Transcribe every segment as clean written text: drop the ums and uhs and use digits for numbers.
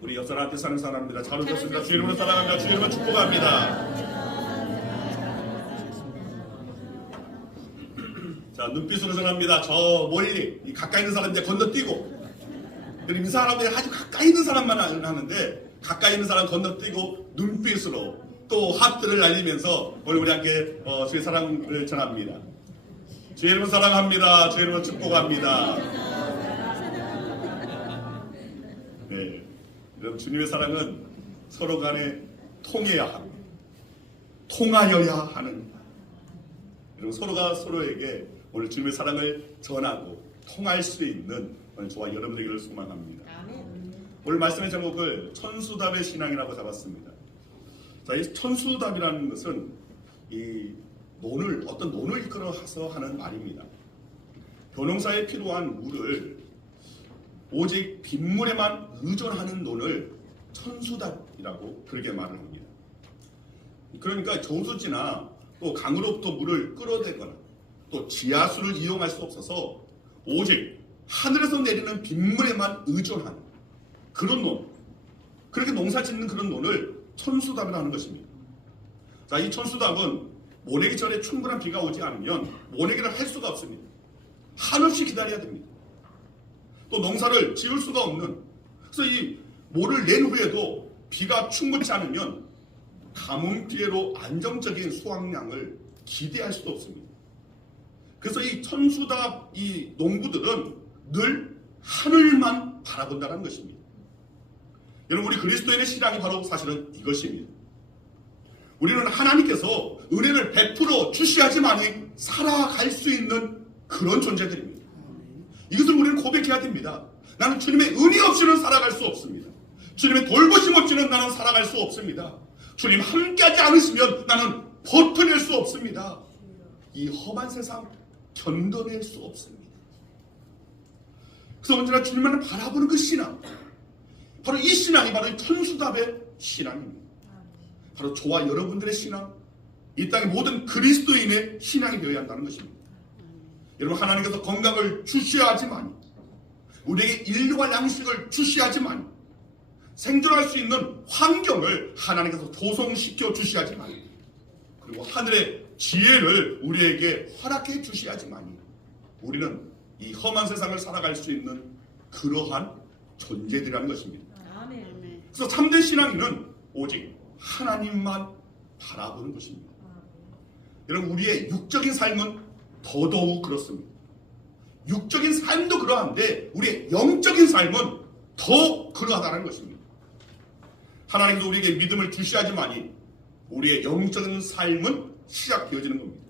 우리 옆 사람 앞에 사는 사람입니다. 잘 오셨습니다. 주의 이름으로 사랑합니다. 주의 이름으로 축복합니다. 자, 눈빛으로 전합니다. 저 멀리 가까이 있는 사람 이제 건너뛰고, 그리고 이 사람들이 아주 가까이 있는 사람만 하는데 가까이 있는 사람 건너뛰고 눈빛으로 또 하트를 날리면서 오늘 우리 함께 주의 사랑을 전합니다. 주의 이름으로 사랑합니다. 주의 이름으로 축복합니다. 네, 여러분, 주님의 사랑은 서로 간에 통해야 합니다. 통하여야 하는, 여러분, 서로가 서로에게 오늘 주님의 사랑을 전하고 통할 수 있는 오늘 저와 여러분에게를 소망합니다. 오늘 말씀의 제목을 천수답의 신앙이라고 잡았습니다. 자, 이 천수답이라는 것은 이 어떤 논을 이끌어서 하는 말입니다. 벼농사에 필요한 물을 오직 빗물에만 의존하는 논을 천수답이라고 그렇게 말을 합니다. 그러니까 저수지나 또 강으로부터 물을 끌어대거나 또 지하수를 이용할 수 없어서 오직 하늘에서 내리는 빗물에만 의존하는 그런 논, 그렇게 농사 짓는 그런 논을 천수답이라고 하는 것입니다. 자, 이 천수답은 모내기 전에 충분한 비가 오지 않으면 모내기를 할 수가 없습니다. 한없이 기다려야 됩니다. 또 농사를 지을 수가 없는, 그래서 이 모를 낸 후에도 비가 충분치 않으면 가뭄 피해로 안정적인 수확량을 기대할 수도 없습니다. 그래서 이 천수답 이 농부들은 늘 하늘만 바라본다는 것입니다. 여러분, 우리 그리스도인의 신앙이 바로 사실은 이것입니다. 우리는 하나님께서 은혜를 베풀어 주시야지만이 살아갈 수 있는 그런 존재들입니다. 이것을 우리는 고백해야 됩니다. 나는 주님의 은혜 없이는 살아갈 수 없습니다. 주님의 돌보심 없이는 나는 살아갈 수 없습니다. 주님 함께하지 않으시면 나는 버텨낼 수 없습니다. 이 험한 세상 견뎌낼 수 없습니다. 그래서 언제나 주님만을 바라보는 그 신앙, 바로 이 신앙이 바로 천수답의 신앙입니다. 바로 저와 여러분들의 신앙, 이 땅의 모든 그리스도인의 신앙이 되어야 한다는 것입니다. 여러분, 하나님께서 건강을 주셔야 하지만, 우리에게 인류와 양식을 주셔야 하지만, 생존할 수 있는 환경을 하나님께서 조성시켜 주셔야지만, 그리고 하늘의 지혜를 우리에게 허락해 주셔야지만 우리는 이 험한 세상을 살아갈 수 있는 그러한 존재들이라는 것입니다. 그래서 참된 신앙인은 오직 하나님만 바라보는 것입니다. 여러분, 우리의 육적인 삶은 더더욱 그렇습니다. 육적인 삶도 그러한데 우리의 영적인 삶은 더 그러하다는 것입니다. 하나님도 우리에게 믿음을 주셔야지만이 우리의 영적인 삶은 시작되어지는 겁니다.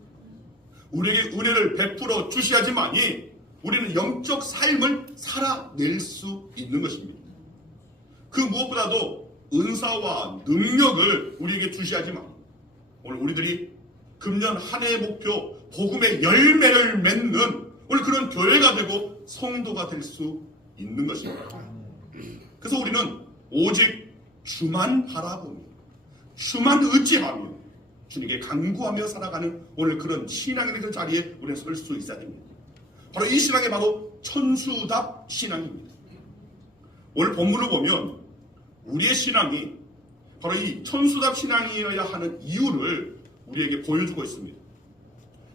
우리에게 은혜를 베풀어 주셔야지만이 우리는 영적 삶을 살아낼 수 있는 것입니다. 그 무엇보다도 은사와 능력을 우리에게 주셔야지만 오늘 우리들이 금년 한 해의 목표 복음의 열매를 맺는 오늘 그런 교회가 되고 성도가 될 수 있는 것입니다. 그래서 우리는 오직 주만 바라보며 주만 의지하며 주님께 간구하며 살아가는 오늘 그런 신앙의 그 자리에 우리는 설 수 있어야 됩니다. 바로 이 신앙이 바로 천수답 신앙입니다. 오늘 본문을 보면 우리의 신앙이 바로 이 천수답 신앙이어야 하는 이유를 우리에게 보여주고 있습니다.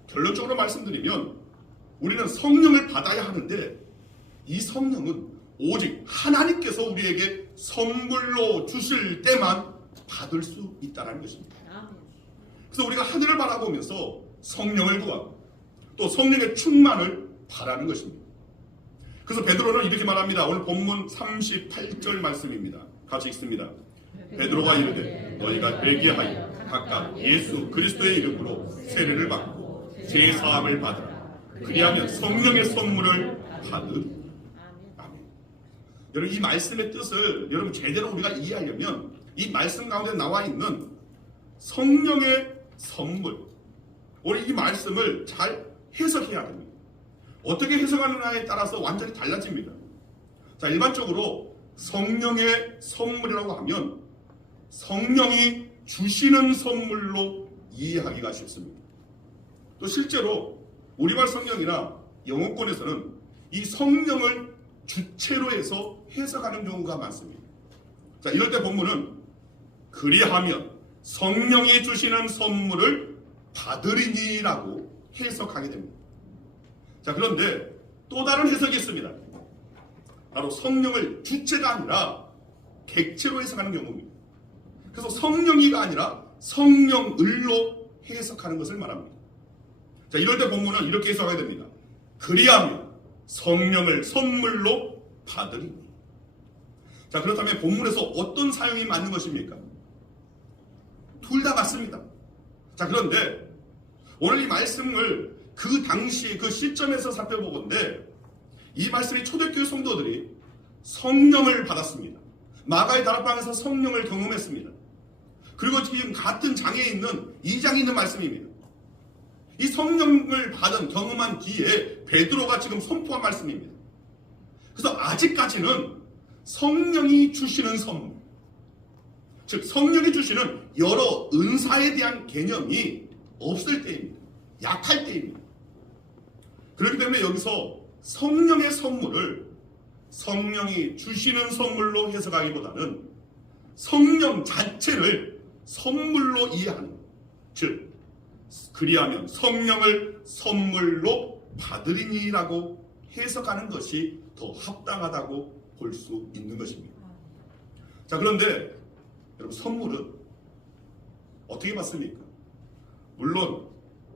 결론적으로 말씀드리면 우리는 성령을 받아야 하는데 이 성령은 오직 하나님께서 우리에게 선물로 주실 때만 받을 수 있다는 것입니다. 그래서 우리가 하늘을 바라보면서 성령을 구하고 또 성령의 충만을 바라는 것입니다. 그래서 베드로는 이렇게 말합니다. 오늘 본문 38절 말씀입니다. 같이 읽습니다. 베드로가 이르되 너희가 회개하여 각각 예수 그리스도의 이름으로 세례를 받고 제사함을 받으라. 그리하면 성령의 선물을 받으리. 아멘. 여러분, 이 말씀의 뜻을 여러분 제대로 우리가 이해하려면 이 말씀 가운데 나와 있는 성령의 선물, 우리 이 말씀을 잘 해석해야 됩니다. 어떻게 해석하느냐에 따라서 완전히 달라집니다. 자, 일반적으로 성령의 선물이라고 하면 성령이 주시는 선물로 이해하기가 쉽습니다. 또 실제로 우리말 성경이나 영어권에서는 이 성령을 주체로 해서 해석하는 경우가 많습니다. 자, 이럴 때 본문은 그리하면 성령이 주시는 선물을 받으리니라고 해석하게 됩니다. 자, 그런데 또 다른 해석이 있습니다. 바로 성령을 주체가 아니라 객체로 해석하는 경우입니다. 그래서 성령이가 아니라 성령을로 해석하는 것을 말합니다. 자, 이럴 때 본문은 이렇게 해석하게 됩니다. 그리하면 성령을 선물로 받으리니. 자, 그렇다면 본문에서 어떤 사용이 맞는 것입니까? 둘 다 맞습니다. 자, 그런데 오늘 이 말씀을 그 당시 그 시점에서 살펴보건대 이 말씀이 초대교회 성도들이 성령을 받았습니다. 마가의 다락방에서 성령을 경험했습니다. 그리고 지금 같은 장에 있는 2장에 있는 말씀입니다. 이 성령을 받은 경험한 뒤에 베드로가 지금 선포한 말씀입니다. 그래서 아직까지는 성령이 주시는 선물, 즉 성령이 주시는 여러 은사에 대한 개념이 없을 때입니다. 약할 때입니다. 그렇기 때문에 여기서 성령의 선물을 성령이 주시는 선물로 해석하기보다는 성령 자체를 선물로 이해하는, 즉 그리하면 성령을 선물로 받으리니라고 해석하는 것이 더 합당하다고 볼 수 있는 것입니다. 자, 그런데 여러분, 선물은 어떻게 받습니까? 물론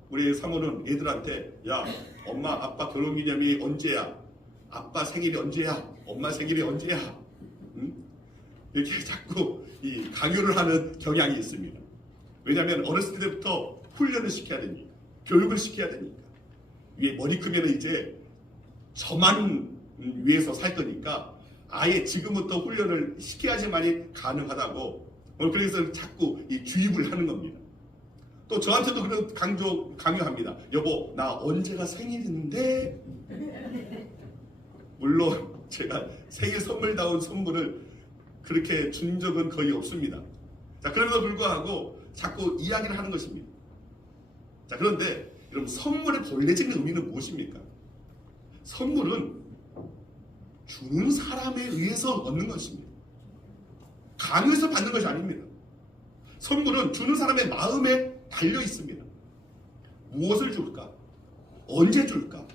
우리 사모는 애들한테 야, 엄마 아빠 결혼기념일이 언제야? 아빠 생일이 언제야? 엄마 생일이 언제야? 이렇게 자꾸 이 강요를 하는 경향이 있습니다. 왜냐하면 어렸을 때부터 훈련을 시켜야 되니까, 교육을 시켜야 되니까. 위에 머리 크면 이제 저만 위해서 살 거니까 아예 지금부터 훈련을 시켜야지만이 가능하다고, 그래서 자꾸 이 주입을 하는 겁니다. 또 저한테도 그런 강요합니다. 여보, 나 언제가 생일인데? 물론 제가 생일 선물다운 선물을 그렇게 준 적은 거의 없습니다. 자, 그럼에도 불구하고 자꾸 이야기를 하는 것입니다. 자, 그런데 여러분, 선물의 본래적인 의미는 무엇입니까? 선물은 주는 사람에 의해서 얻는 것입니다. 강요해서 받는 것이 아닙니다. 선물은 주는 사람의 마음에 달려 있습니다. 무엇을 줄까? 언제 줄까?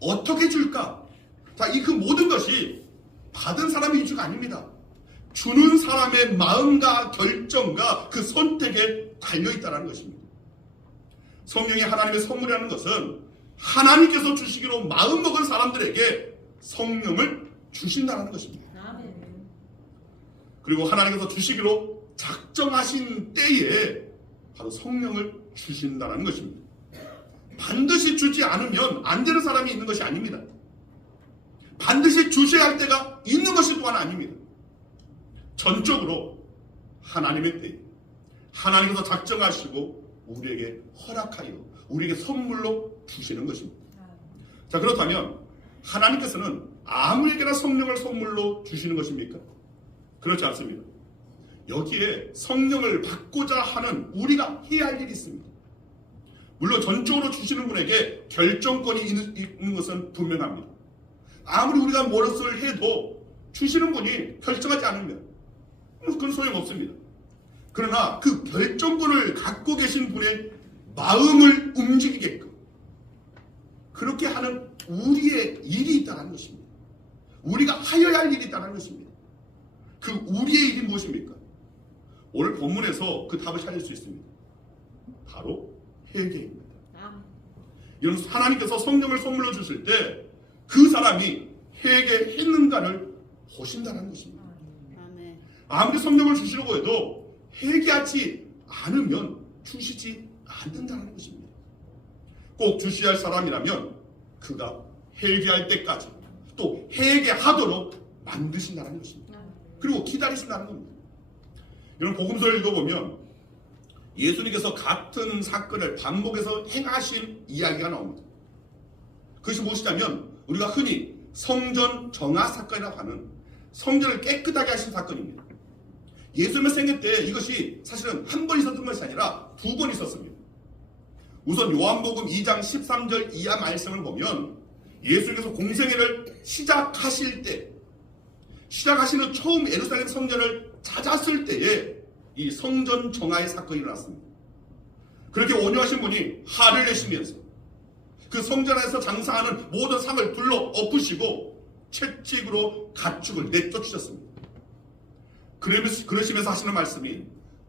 어떻게 줄까? 자, 이 그 모든 것이 받은 사람의 이유가 아닙니다. 주는 사람의 마음과 결정과 그 선택에 달려 있다는 것입니다. 성령이 하나님의 선물이라는 것은 하나님께서 주시기로 마음먹은 사람들에게 성령을 주신다는 것입니다. 그리고 하나님께서 주시기로 작정하신 때에 바로 성령을 주신다는 것입니다. 반드시 주지 않으면 안 되는 사람이 있는 것이 아닙니다. 반드시 주셔야 할 때가 있는 것이 또한 아닙니다. 전적으로 하나님의 때, 하나님께서 작정하시고 우리에게 허락하여 우리에게 선물로 주시는 것입니다. 자, 그렇다면 하나님께서는 아무에게나 성령을 선물로 주시는 것입니까? 그렇지 않습니다. 여기에 성령을 받고자 하는 우리가 해야 할 일이 있습니다. 물론 전적으로 주시는 분에게 결정권이 있는 것은 분명합니다. 아무리 우리가 무엇을 해도 주시는 분이 결정하지 않으면 그건 소용없습니다. 그러나 그 결정권을 갖고 계신 분의 마음을 움직이게끔 그렇게 하는 우리의 일이 있다는 것입니다. 우리가 하여야 할 일이 있다는 것입니다. 그 우리의 일이 무엇입니까? 오늘 본문에서 그 답을 찾을 수 있습니다. 바로 회개입니다. 여러분, 하나님께서 성령을 선물로 주실 때 그 사람이 회개했는가를 보신다는 것입니다. 아무리 성령을 주시려고 해도 회개하지 않으면 주시지 않는다는 것입니다. 꼭 주셔야 할 사람이라면 그가 회개할 때까지 또 회개하도록 만드신다는 것입니다. 그리고 기다리신다는 겁니다. 이런 복음서를 읽어보면 예수님께서 같은 사건을 반복해서 행하신 이야기가 나옵니다. 그것이 무엇이냐면 우리가 흔히 성전 정화 사건이라고 하는 성전을 깨끗하게 하신 사건입니다. 예수님의 생애 때 이것이 사실은 한 번 있었던 것이 아니라 두 번 있었습니다. 우선 요한복음 2장 13절 이하 말씀을 보면 예수님께서 공생애를 시작하실 때, 시작하시는 처음 예루살렘 성전을 찾았을 때에 이 성전 정화의 사건이 일어났습니다. 그렇게 온유하신 분이 화를 내시면서 그 성전에서 장사하는 모든 상을 둘러 엎으시고 채찍으로 가축을 내쫓으셨습니다. 그러시면서 하시는 말씀이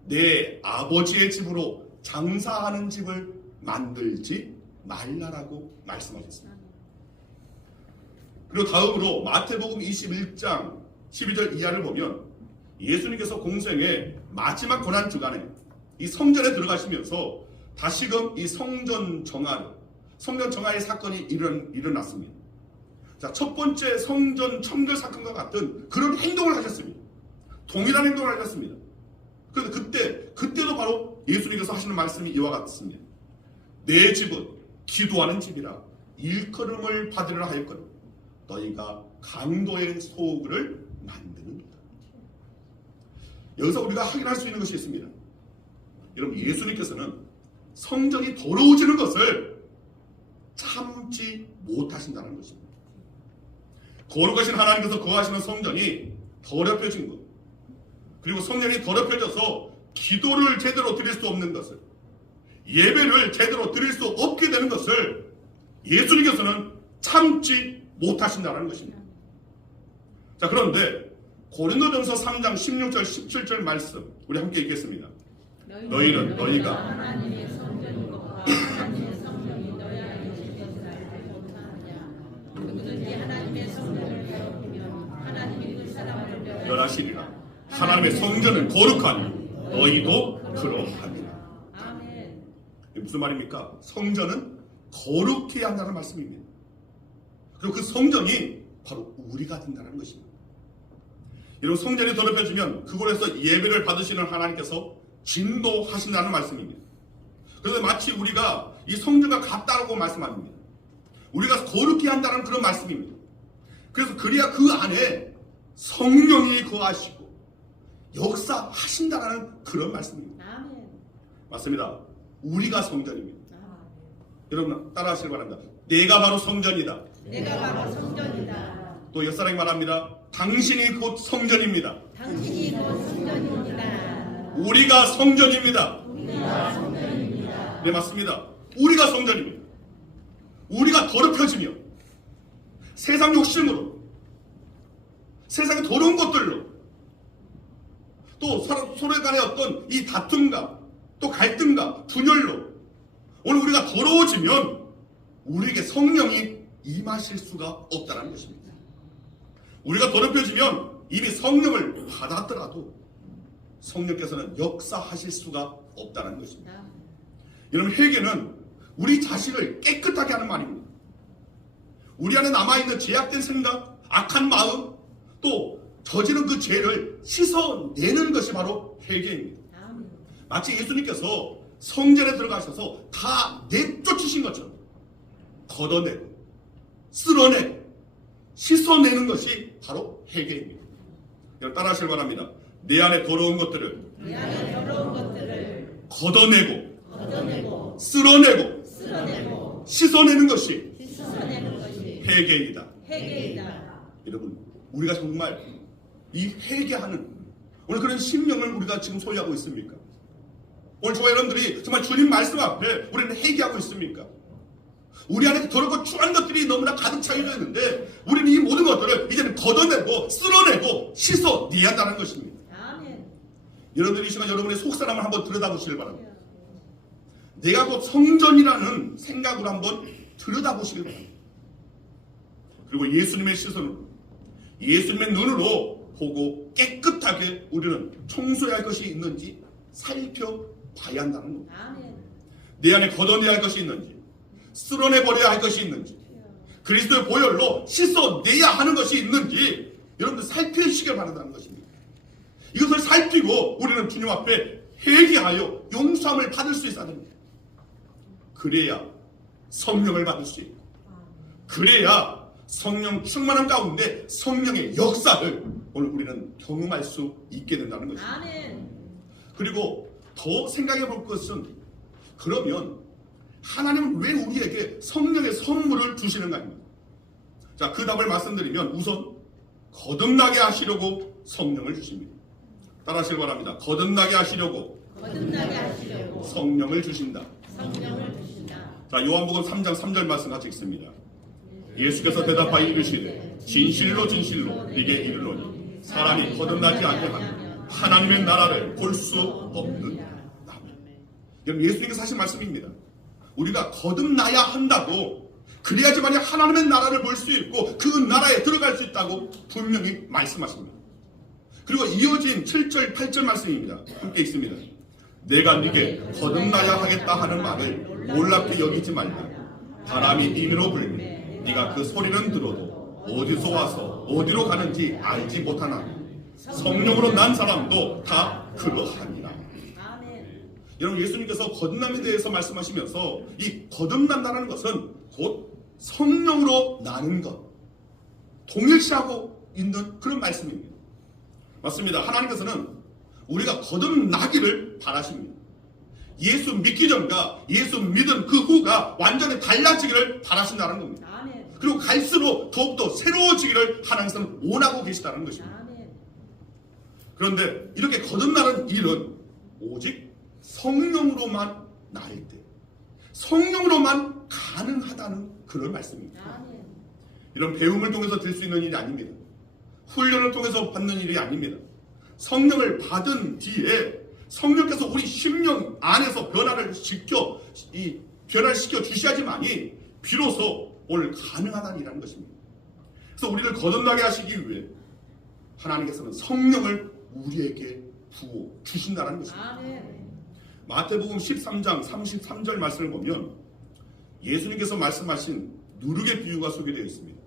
내 아버지의 집으로 장사하는 집을 만들지 말라라고 말씀하셨습니다. 그리고 다음으로 마태복음 21장 12절 이하를 보면 예수님께서 공생의 마지막 고난 주간에 이 성전에 들어가시면서 다시금 이 성전 정화의 사건이 일어났습니다. 자, 첫 번째 성전 청결 사건과 같은 그런 행동을 하셨습니다. 동일한 행동을 하셨습니다. 그런데 그때도 바로 예수님께서 하시는 말씀이 이와 같습니다. 내 집은 기도하는 집이라 일컬음을 받으리라 하였거든 너희가 강도의 소굴을 만드는다. 여기서 우리가 확인할 수 있는 것이 있습니다. 여러분, 예수님께서는 성전이 더러워지는 것을 참지 못하신다는 것입니다. 거룩하신 하나님께서 거하시는 성전이 더럽혀진 것, 그리고 성전이 더럽혀져서 기도를 제대로 드릴 수 없는 것을, 예배를 제대로 드릴 수 없게 되는 것을 예수님께서는 참지 못하신다는 것입니다. 자, 그런데 고린도전서 3장 16절 17절 말씀 우리 함께 읽겠습니다. 너희는 너희가 하나님의 성전인 것과 하나님의 성전이 너희 안에 계신 것을 알지 못하느냐. 누구든지 하나님의 성전을 더럽히면 하나님이 그 사람을 멸하시리라. 하나님의 성전은 거룩하니 너희도 그러하니라. 아멘. 이게 무슨 말입니까? 성전은 거룩해야 한다는 말씀입니다. 그리고 그 성전이 바로 우리가 된다는 것입니다. 여러분, 성전이 더럽혀지면 그곳에서 예배를 받으시는 하나님께서 진노하신다는 말씀입니다. 그래서 마치 우리가 이 성전과 같다고 말씀합니다. 우리가 거룩히 한다는 그런 말씀입니다. 그래서 그래야 그 안에 성령이 거하시고 역사하신다는 그런 말씀입니다. 아멘. 맞습니다. 우리가 성전입니다. 아멘. 여러분, 따라하시길 바랍니다. 내가 바로 성전이다. 내가 바로 성전이다. 또 옆사람이 말합니다. 당신이 곧 성전입니다. 당신이 곧 성전입니다. 우리가 성전입니다. 우리가 성전입니다. 네, 맞습니다. 우리가 성전입니다. 우리가 더럽혀지며 세상 욕심으로, 세상의 더러운 것들로, 또 서로 간의 어떤 이 다툼과 또 갈등과 분열로 오늘 우리가 더러워지면 우리에게 성령이 임하실 수가 없다는 것입니다. 우리가 더럽혀지면 이미 성령을 받았더라도 성령께서는 역사하실 수가 없다는 것입니다. 여러분, 회개는 우리 자신을 깨끗하게 하는 말입니다. 우리 안에 남아있는 제약된 생각, 악한 마음, 또 저지른 그 죄를 씻어내는 것이 바로 회개입니다. 마치 예수님께서 성전에 들어가셔서 다 내쫓으신 것처럼 걷어내고 쓸어내고 씻어내는 것이 바로 회개입니다. 여러분, 따라하시길 바랍니다. 내 안에 더러운 것들을 걷어내고 쓸어내고 씻어내는 것이 회개이다. 여러분, 우리가 정말 이 회개하는 오늘 그런 심령을 우리가 지금 소유하고 있습니까? 오늘 저와 여러분들이 정말 주님 말씀 앞에 우리는 회개하고 있습니까? 우리 안에 더럽고 추한 것들이 너무나 가득 차여져 있는데 우리는 이 모든 것들을 이제는 걷어내고 쓸어내고 씻어내야 한다는 것입니다. 아멘. 여러분들이 이 시간 여러분의 속사람을 한번 들여다보시길 바랍니다. 내가 곧 성전이라는 생각으로 한번 들여다보시길 바랍니다. 그리고 예수님의 시선으로, 예수님의 눈으로 보고 깨끗하게 우리는 청소해야 할 것이 있는지 살펴봐야 한다는 겁니다. 아멘. 내 안에 걷어내야 할 것이 있는지, 쓸어내버려야 할 것이 있는지, 그리스도의 보혈로 씻어내야 하는 것이 있는지 여러분들 살피시길 바란다는 것입니다. 이것을 살피고 우리는 주님 앞에 회개하여 용서함을 받을 수 있어야 됩니다. 그래야 성령을 받을 수 있고, 그래야 성령 충만함 가운데 성령의 역사를 오늘 우리는 경험할 수 있게 된다는 것입니다. 아멘. 그리고 더 생각해 볼 것은, 그러면 하나님은 왜 우리에게 성령의 선물을 주시는가입니다. 자, 그 답을 말씀드리면 우선 거듭나게 하시려고 성령을 주십니다. 따라하시기 바랍니다. 거듭나게 하시려고 거듭나게 하시려고 성령을 주신다. 성령을 주신다. 자, 요한복음 3장 3절 말씀 같이 읽습니다. 예수께서 대답하여 이르시되 진실로 진실로 네게 이르노니 사람이 거듭나지 아니하면 하나님의 나라를 볼 수 없느니라. 여러분, 예수님께서 하신 말씀입니다. 우리가 거듭나야 한다고, 그래야지만 하나님의 나라를 볼 수 있고 그 나라에 들어갈 수 있다고 분명히 말씀하십니다. 그리고 이어진 7절 8절 말씀입니다. 함께 있습니다. 내가 네게 거듭나야 하겠다 하는 말을 놀랍게 여기지 말라. 바람이 임으로 불면 네가 그 소리는 들어도 어디서 와서 어디로 가는지 알지 못하나 성령으로 난 사람도 다 그러하니라. 여러분, 예수님께서 거듭남에 대해서 말씀하시면서 이 거듭난다는 것은 곧 성령으로 나는 것, 동일시하고 있는 그런 말씀입니다. 맞습니다. 하나님께서는 우리가 거듭나기를 바라십니다. 예수 믿기 전과 예수 믿은 그 후가 완전히 달라지기를 바라신다는 겁니다. 그리고 갈수록 더욱더 새로워지기를 하나님께서는 원하고 계시다는 것입니다. 그런데 이렇게 거듭나는 일은 오직 성령으로만 나을 때, 성령으로만 가능하다는 그런 말씀입니다. 이런 배움을 통해서 될 수 있는 일이 아닙니다. 훈련을 통해서 받는 일이 아닙니다. 성령을 받은 뒤에 성령께서 우리 심령 안에서 변화를 시켜 주셔야지만이 비로소 오늘 가능하다는 일이라는 것입니다. 그래서 우리를 거듭나게 하시기 위해 하나님께서는 성령을 우리에게 부어 주신다는 것입니다. 마태복음 13장 33절 말씀을 보면 예수님께서 말씀하신 누룩의 비유가 소개되어 있습니다.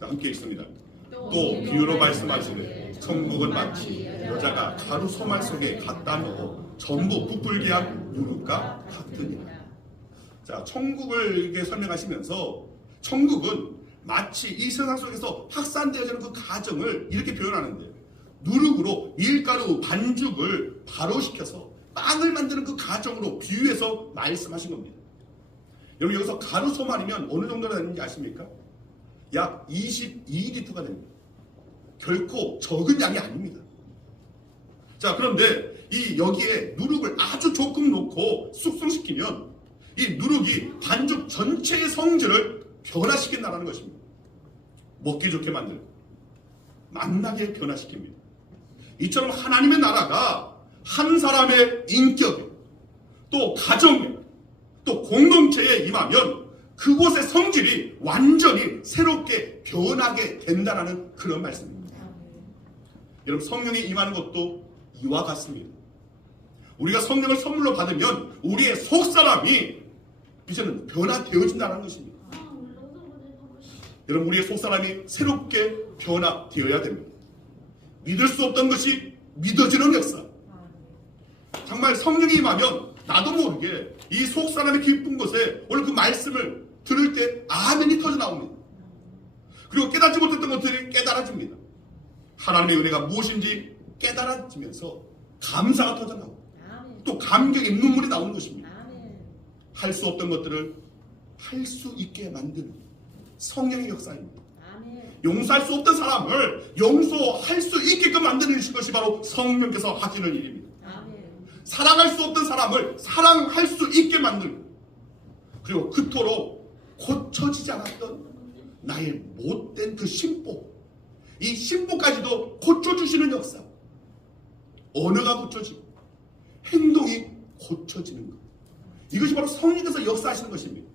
자, 함께 읽습니다. 또 비유로 말씀하시되 천국은 마치 여자가 가루 소말 속에 갖다 넣어 전부 부풀게 한 누룩과 같으니라. 자, 천국을 이렇게 설명하시면서 천국은 마치 이 세상 속에서 확산되어지는 그 과정을 이렇게 표현하는데, 누룩으로 밀가루 반죽을 발효시켜서 빵을 만드는 그 과정으로 비유해서 말씀하신 겁니다. 여러분, 여기서 가루 소말이면 어느 정도나 되는지 아십니까? 약 22리터가 됩니다. 결코 적은 양이 아닙니다. 자, 그런데 여기에 누룩을 아주 조금 넣고 숙성시키면 이 누룩이 반죽 전체의 성질을 변화시킨다는 것입니다. 먹기 좋게 만들고 맛나게 변화시킵니다. 이처럼 하나님의 나라가 한 사람의 인격에, 또 가정에, 또 공동체에 임하면 그곳의 성질이 완전히 새롭게 변하게 된다는 그런 말씀입니다. 여러분, 성령이 임하는 것도 이와 같습니다. 우리가 성령을 선물로 받으면 우리의 속사람이 이제는 변화되어진다는 것입니다. 여러분, 우리의 속사람이 새롭게 변화되어야 됩니다. 믿을 수 없던 것이 믿어지는 역사. 정말 성령이 임하면 나도 모르게 이 속사람의 깊은 곳에 오늘 그 말씀을 들을 때 아멘이 터져 나옵니다. 그리고 깨닫지 못했던 것들이 깨달아집니다. 하나님의 은혜가 무엇인지 깨달아지면서 감사가 터져 나오고 또 감격의 눈물이 나오는 것입니다. 할 수 없던 것들을 할 수 있게 만드는 성령의 역사입니다. 용서할 수 없던 사람을 용서할 수 있게끔 만드는 것이 바로 성령께서 하시는 일입니다. 사랑할 수 없던 사람을 사랑할 수 있게 만들고, 그리고 그토록 고쳐지지 않았던 나의 못된 그 심보, 이 심보까지도 고쳐주시는 역사. 언어가 고쳐지고 행동이 고쳐지는 것, 이것이 바로 성령께서 역사하시는 것입니다.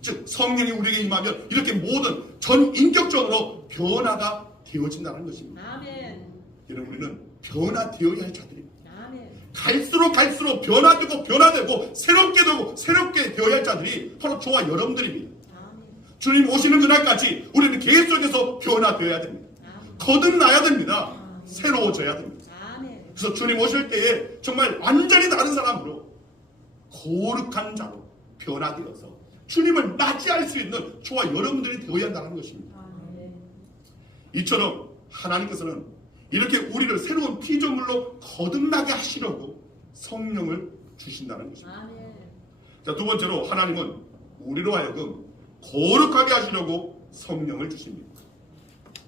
즉, 성령이 우리에게 임하면 이렇게 모든 전 인격적으로 변화가 되어진다는 것입니다. 아멘. 여러분, 우리는 변화되어야 할 자들입니다. 아멘. 갈수록 변화되고 새롭게 되어야 할 자들이 바로 저와 여러분들입니다. 아멘. 주님 오시는 그날까지 우리는 계속해서 변화되어야 됩니다. 아멘. 거듭나야 됩니다. 새로워져야 됩니다. 아멘. 그래서 주님 오실 때에 정말 완전히 다른 사람으로, 거룩한 자로 변화되어서 주님을 맞이할 수 있는 저와 여러분들이 되어야 한다는 것입니다. 아멘. 이처럼 하나님께서는 이렇게 우리를 새로운 피조물로 거듭나게 하시려고 성령을 주신다는 것입니다. 아멘. 자, 두 번째로 하나님은 우리로 하여금 거룩하게 하시려고 성령을 주십니다.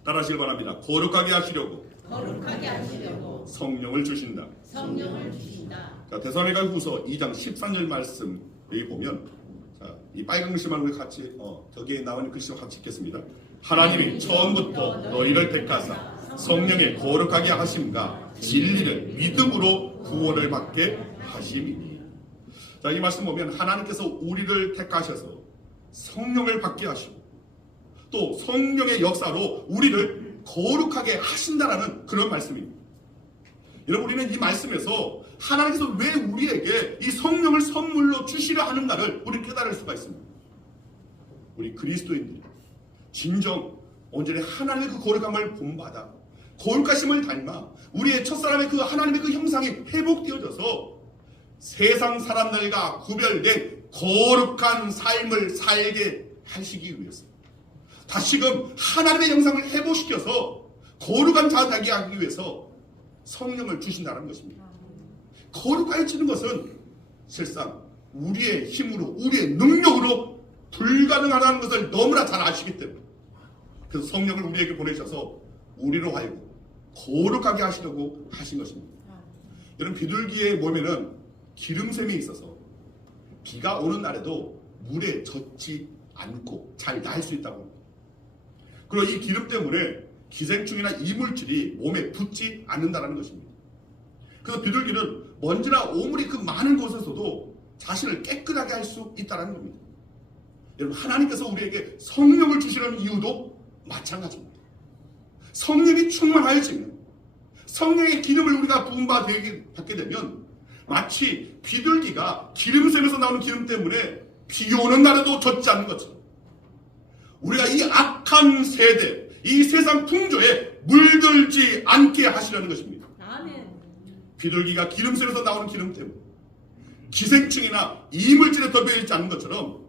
따라하시길 바랍니다. 거룩하게 하시려고 거룩하게 하시려고 성령을 주신다. 성령을 주신다. 자, 데살로니가 후서 2장 13절 말씀 여기 보면, 자, 이 빨간 글씨만 우리 같이 저기에 나오는 글씨와 같이 읽겠습니다. 하나님이 처음부터 너희를 택하사 성령의 거룩하게 하심과 진리를 믿음으로 구원을 받게 하심이니. 자, 이 말씀 보면 하나님께서 우리를 택하셔서 성령을 받게 하시고 또 성령의 역사로 우리를 거룩하게 하신다라는 그런 말씀입니다. 여러분, 우리는 이 말씀에서 하나님께서 왜 우리에게 이 성령을 선물로 주시려 하는가를 우리 깨달을 수가 있습니다. 우리 그리스도인들이 진정 온전히 하나님의 그 거룩함을 본받아 거룩하심을 닮아 우리의 첫사람의 그 하나님의 그 형상이 회복되어져서 세상 사람들과 구별된 거룩한 삶을 살게 하시기 위해서 다시금 하나님의 형상을 회복시켜서 거룩한 자 되게 하기 위해서 성령을 주신다는 것입니다. 거룩해지는 것은 실상 우리의 힘으로 우리의 능력으로 불가능하다는 것을 너무나 잘 아시기 때문에 그래서 성령을 우리에게 보내셔서 우리로 하여금 거룩하게 하시려고 하신 것입니다. 여러분, 비둘기에 보면은 기름샘이 있어서 비가 오는 날에도 물에 젖지 않고 잘 날 수 있다고 합니다. 그리고 이 기름 때문에 기생충이나 이물질이 몸에 붙지 않는다는 것입니다. 그래서 비둘기는 먼지나 오물이 그 많은 곳에서도 자신을 깨끗하게 할 수 있다는 겁니다. 여러분, 하나님께서 우리에게 성령을 주시는 이유도 마찬가지입니다. 성령이 충만하여지면 성령의 기름을 우리가 부음받게 되면 마치 비둘기가 기름샘에서 나오는 기름 때문에 비 오는 날에도 젖지 않는 것처럼 우리가 이 악한 세대, 이 세상 풍조에 물들지 않게 하시려는 것입니다. 아멘. 비둘기가 기름샘에서 나오는 기름 때문에 기생충이나 이물질에 덮여있지 않는 것처럼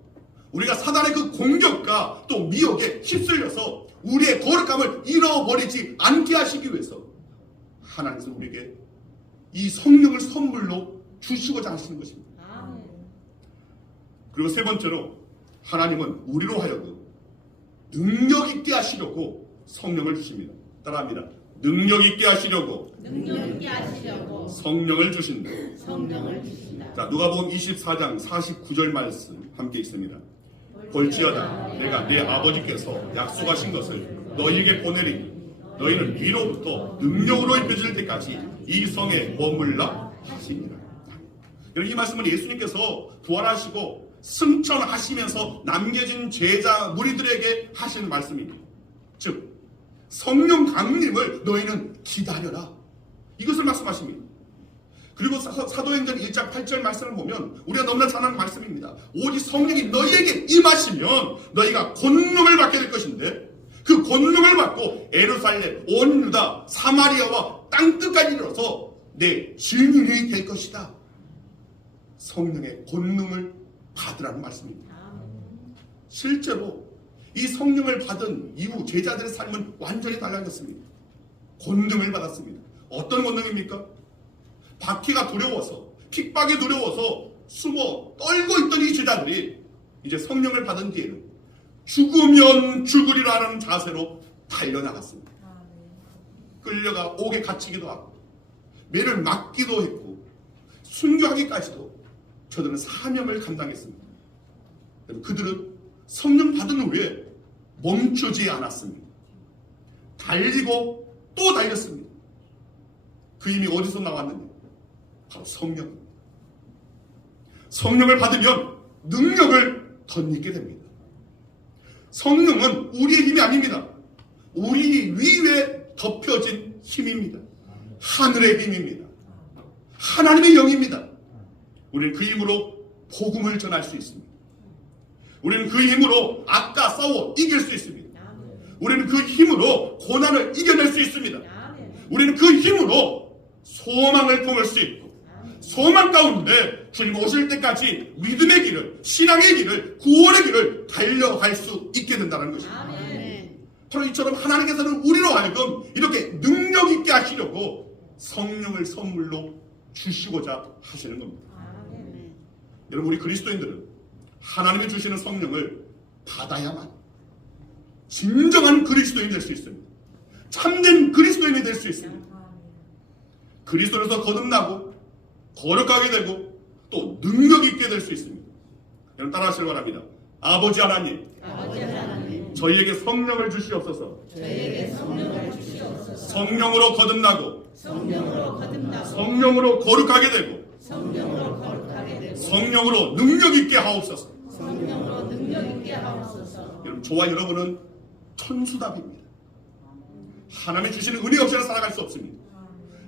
우리가 사단의 그 공격과 또 미혹에 휩쓸려서 우리의 거룩함을 잃어버리지 않게 하시기 위해서 하나님께서 우리에게 이 성령을 선물로 주시고자 하시는 것입니다. 아멘. 그리고 세 번째로 하나님은 우리로 하여금 능력 있게 하시려고 성령을 주십니다. 따라합니다. 능력 있게 하시려고 성령을 주신다. 성령을 주신다. 자, 누가복음 24장 49절 말씀 함께 있습니다. 볼지어다 내가 내 아버지께서 약속하신 것을 너희에게 보내리니 너희는 위로부터 능력으로 입혀질 때까지 이 성에 머물라 하시니라. 이 말씀은 예수님께서 부활하시고 승천하시면서 남겨진 제자 무리들에게 하시는 말씀입니다. 즉 성령 강림을 너희는 기다려라, 이것을 말씀하십니다. 그리고 사도행전 1장 8절 말씀을 보면 우리가 너무나 잘 아는 말씀입니다. 오직 성령이 너희에게 임하시면 너희가 권능을 받게 될 것인데 그 권능을 받고 예루살렘, 온 유다, 사마리아와 땅끝까지 이르러서 내 증인이 될 것이다. 성령의 권능을 받으라는 말씀입니다. 실제로 이 성령을 받은 이후 제자들의 삶은 완전히 달라졌습니다. 권능을 받았습니다. 어떤 권능입니까? 박해가 두려워서, 핍박이 두려워서 숨어 떨고 있던 이 제자들이 이제 성령을 받은 뒤에는 죽으면 죽으리라는 자세로 달려나갔습니다. 끌려가 옥에 갇히기도 하고 매를 맞기도 했고 순교하기까지도 저들은 사명을 감당했습니다. 그들은 성령 받은 후에 멈추지 않았습니다. 달리고 또 달렸습니다. 그 힘이 어디서 나왔느냐? 바로 성령. 성령을 받으면 능력을 덧입게 됩니다. 성령은 우리의 힘이 아닙니다. 우리 위에 덮여진 힘입니다. 하늘의 힘입니다. 하나님의 영입니다. 우리는 그 힘으로 복음을 전할 수 있습니다. 우리는 그 힘으로 악과 싸워 이길 수 있습니다. 우리는 그 힘으로 고난을 이겨낼 수 있습니다. 우리는 그 힘으로 소망을 품을 수 있고 소망 가운데 주님 오실 때까지 믿음의 길을, 신앙의 길을, 구원의 길을 달려갈 수 있게 된다는 것입니다. 바로 이처럼 하나님께서는 우리로 하여금 이렇게 능력 있게 하시려고 성령을 선물로 주시고자 하시는 겁니다. 여러분, 우리 그리스도인들은 하나님이 주시는 성령을 받아야만 진정한 그리스도인 될 수 있습니다. 참된 그리스도인이 될 수 있습니다. 그리스도에서 거듭나고 거룩하게 되고 또 능력 있게 될 수 있습니다. 여러분 따라하시길 바랍니다. 아버지 하나님, 저희에게 성령을 주시옵소서. 성령으로 거듭나고 성령으로 거룩하게 되고 성령으로 능력 있게 하옵소서. 여러분 저와 여러분은 천수답입니다. 하나님이 주시는 은혜 없이는 살아갈 수 없습니다.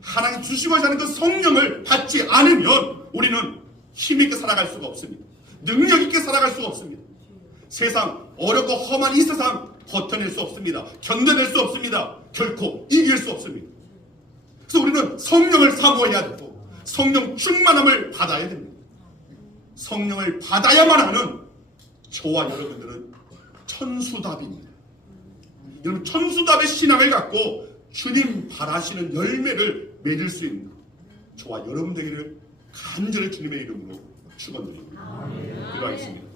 하나님 주시고자 하는 그 성령을 받지 않으면 우리는 힘있게 살아갈 수가 없습니다. 능력 있게 살아갈 수가 없습니다. 세상 어렵고 험한 이 세상 버텨낼 수 없습니다. 견뎌낼 수 없습니다. 결코 이길 수 없습니다. 그래서 우리는 성령을 사모해야 되고 성령 충만함을 받아야 됩니다. 성령을 받아야만 하는 저와 여러분들은 천수답입니다. 여러분 천수답의 신앙을 갖고 주님 바라시는 열매를 맺을 수 있는 저와 여러분 되기를 간절히 주님의 이름으로 축원드립니다. 기도하겠습니다.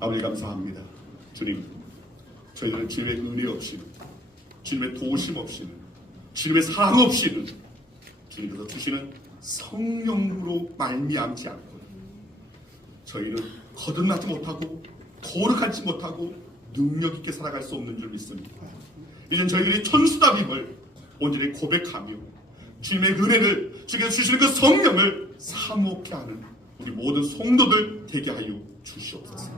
아버지 감사합니다. 주님, 저희들은 주님의 은혜 없이는, 주님의 도우심 없이는, 주님의 사랑 없이는 주님께서 주시는 성령으로 말미암지 않고 저희는 거듭나지 못하고 거룩하지 못하고 능력 있게 살아갈 수 없는 줄 믿습니다. 이젠 저희들이 천수답임을 온전히 고백하며 주님의 은혜를 주께서 주시는 그 성령을 사모케 하는 우리 모든 성도들 되게 하여 주시옵소서.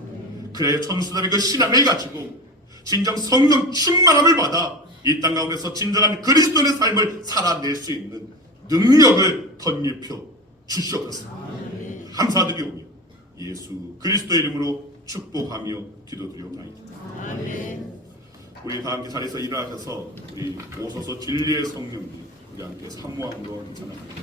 그래야 천수답의 그 신앙을 가지고 진정 성령 충만함을 받아 이 땅 가운데서 진정한 그리스도의 삶을 살아낼 수 있는 능력을 덧입혀 주시옵소서. 감사드리오며 예수 그리스도의 이름으로 축복하며 기도드리옵나이다. 우리 다 함께 자리에서 일어나셔서 우리 오소서 진리의 성령님 우리 함께 사모함으로 전합니다.